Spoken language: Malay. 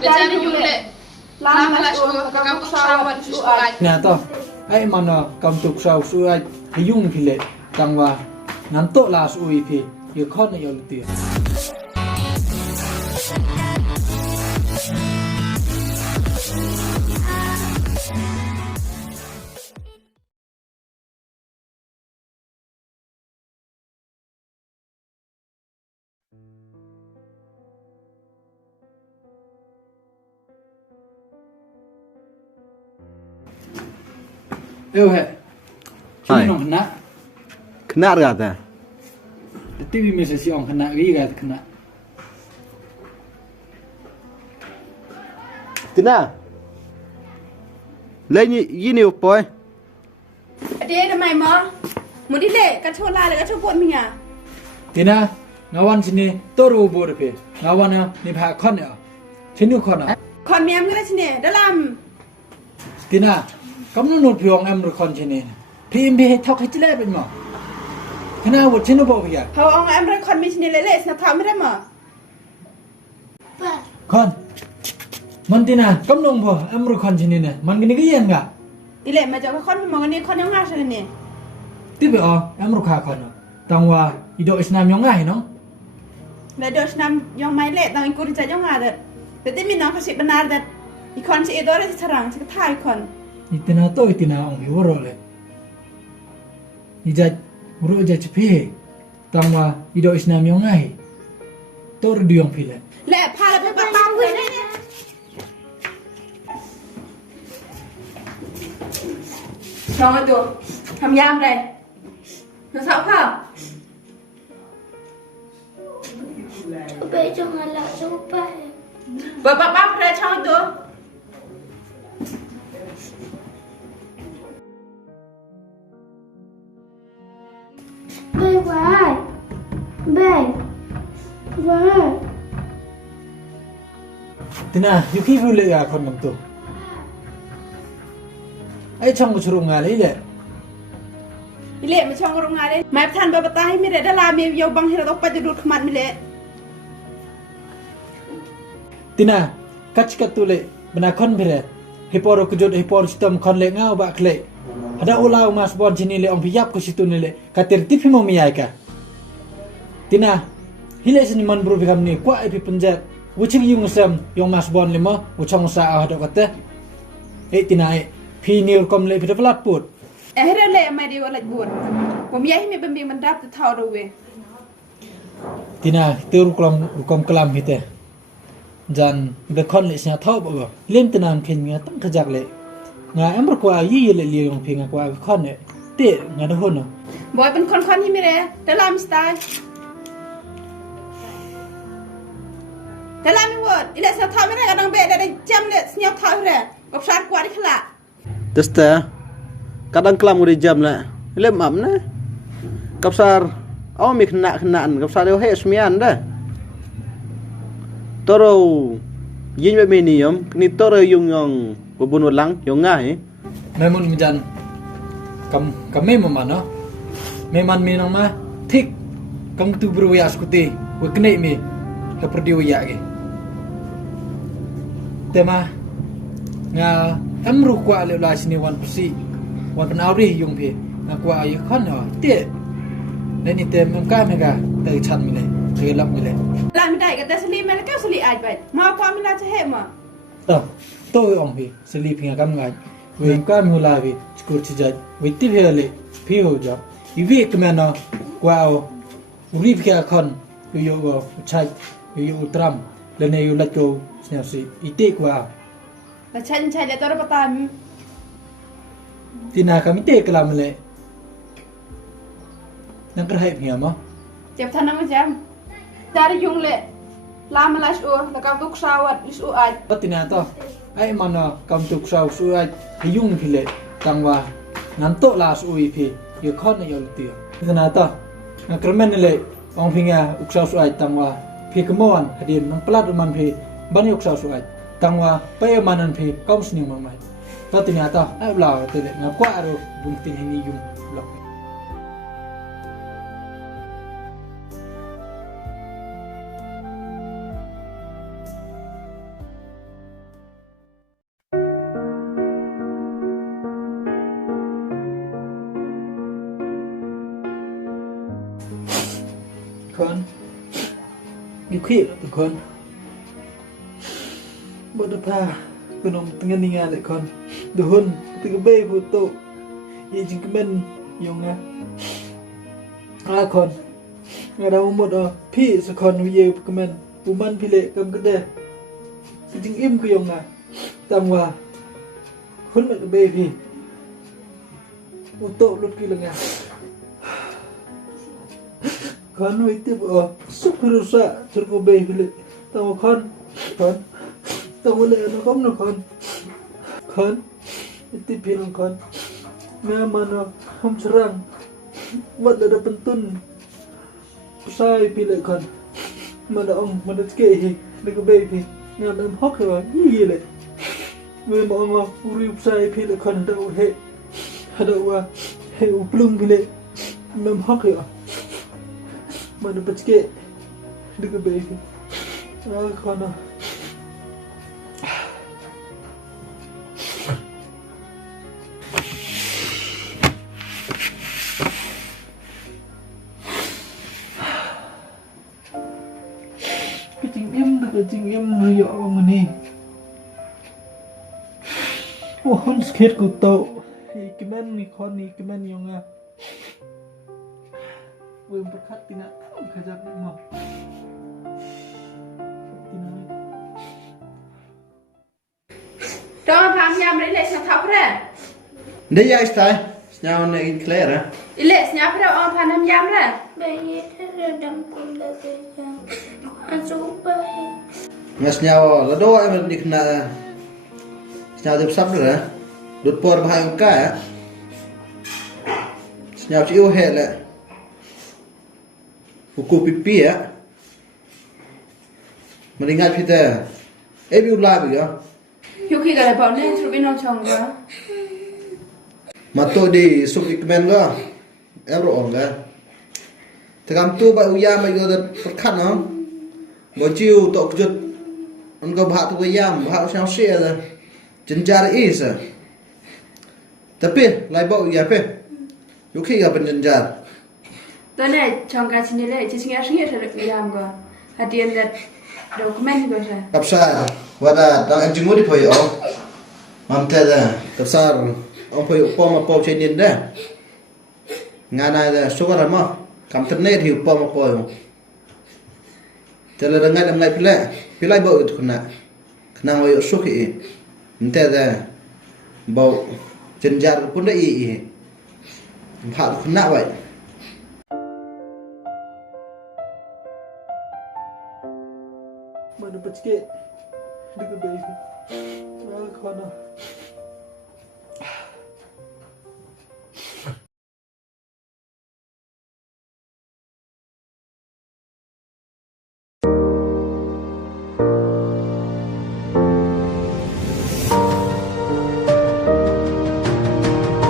Jadi yule lama lah kamu sawat suai. Nah toh, ai mana kam tuk sau suai yung phile tangwa nanto la sui phi ye khon ne yo lutia. He, cuma nong kena. Kena kata. TV mesti si ong kena gigi kata kena. Tina. Lagi ini apa? Dia ada mai mo. Mudi le ka chola le ka chopot minya. Tina ngawan sini toru bor pe. Ngawan ya ni pha khon ya. Chinu khon ya. Kon miam ngala sini dalam. Tina kamu nut piong am ru khon sini. Pim be thok hai chile ben mo. Kena wot chinu bo ya. Hau ong am ra kon mi sini le le sna tha mi ra mo. Khon. Man tina kam nong bo am ru khon sini ne. Man gini giyan ga. Ile ma jaw kon mo ngani kon yang ngasal ni. Ti be o am ru kha khon. Tangwa ido isnam yong ngai no. Le dos nam yang mai le tang ikut ja yang ada. Tapi mi nang kasih benar dat ikon si edore si sarang si thai kon. Itina to itina ong mi woro le. Ijat woro ja chpe. Tangwa ido isnam yong ngai. Tor diong phile. Le pha la pe pa pa wi ni. Nong tu. Tham yam đây. Nó sao phao? Bây giờ mà là số bài. Bà bắp ra trong tu. Bye bye. Bye. Bye. Tina yuki vule ya khon nam to. Ai chong ko churung nga le le. Ile ma chong rong ngale. Ma than ba ba tai mi de da la mi yo bang hira dok pa de dut khmat mi le. Tina kach katule bana khon bere. Hiporo kujot hipor sistem khon le ngau ba khle. Ada ulau mas bon chini le ong piyap ko situ ne le. Katir tipi mo mi ai ka. Tina hile sini man bro bikam ni kwa epi penjat. Wuching yung sam yung mas bon le mo wuchong sa a do kate. Tina phi niur kom le phi plat put. Hira le ma di wala buat. Pom yai mi bembi man dap ta thau do we. Tina tur kom kelam hite. Jan be khon le sia thau ba lem tanan phin nga tam khajak le. Nga amr ko a yi le li yong phinga ko a khon ne. Te nga do hono. Boy ben kon hi mi re. Da lam style. Da lam mi wot. Ile sa thau mi re ka dang be da jam le snyap thau re. Gop sat kwa di khla. Testa. Kadang kelam udah jam lah. Lem am na. Kapsar. Oh mi kena kapsar yo he semian dah. Toro yin be menium ni toro yung yong bubun walang yung ngai. Memon mijan kam me mama no. Meman mi nang ma thik kam tu bro ya skuti. We kne mi ka perdi ya ge. Tema nga amru kwa le la sini wan pusi. Wan penau ri yung phi nga kwa ai khon no te. Nên ni tem am ka me ga te chan mi le. Ke lap mi le. Lam dai ka ta sli me la ka sli ai bai. Ma kwa mi la cha he ma. To ong phi sli phi ngam ngai we ka mu la vi skur chi ja we ti phe le phi ho ja I vi ka me no kwa o ri phi ka khon yo go chai yo tram le ne yo la ko sna si I te kwa La chan chai le tor patam. Tina ka mi te kala me le nang ka hai phi ma Jep than ma jam. Dari yung le. Lam la shu la ka duk sawat isu ai. Tina to ai mana kam tuk sau su ai yung phi le tangwa nan to la su I phi yo khon ne yo ti Tina to na kermen le ong phi nga uk sau su ai tangwa phi kemon hadin nang plat man phi ban yok sau su ai tangwa pe manan phi kom sning ma mai to Tina to ai la te le na kwa ro bung tin ni yung lok ขี้ทุกคนบัดพาก็นมตั้งงานเลยคนดูหุ่นตึกเบ้พูโตยี่จริงก็เป็นยงนะคนเราหมดพี่สักคนวิเยก็เป็นบุมันพี่เล็กก็ได้จริงอิ่มก็ยงนะตามว่าหุ่นมันก็เบ้พี่โตลุดกี่ละไงคนวิติบสุขรุษะจุดก็เบ้พี่เล็กตามว่าคนต้องมาเลยนะคนitu bilang kan mana ham serang buat ada pentun saya pilih kan mana mana sekali dengan baby ngan am hok ya iya le memang urip saya pilih kan ada belum pilih mem hok ya mana sekali dengan baby kan Kecing em raya orang ni. Oh, han skit ku tau. Ikemen ni kon ni ikemen yang Wem berkat tina kajak nak mau. Tina. Đó tham gia mấy lệ sao thắp ra. Đây ya istai. Nhau này clear Lệ nhá phải đâu tham gia ra. Bayi terhadap kulit yang masuk bayi. Ngas nhau là đôi em đi kena nhau tiếp sắp rồi đột por hai ông cái nhau chịu hệ lại cukup pipi á mà đi ngay phía tây em yêu lại bây giờ Nhiều khi cái bảo nên chụp bên nó chồng quá. mà tôi đi sụp đi comment đó em rồi ổn cái thì làm tu bài uya bây giờ thật khăn không mỗi chiều tổ chức anh có bạn tôi yam bạn sao xe rồi chân ra đấy sao tapi lại bảo ya pe lúc khi gặp chân ra Tối nay chồng cái chuyện này chỉ xin ăn sinh được làm cơ. Hạt tiền đặt document rồi sao? gặp sao và đã đang anh chứng đi phải ông làm thế là gặp sao ông phải upom upom trên điện đấy ngày này là số cái mà cảm thấy nét thì upom upom thế là đang ngày làm lại pilai bau itu kena wayo suki ente da bau jenjar pun da i hak kena vậy mana pecike dengan baby. Kalau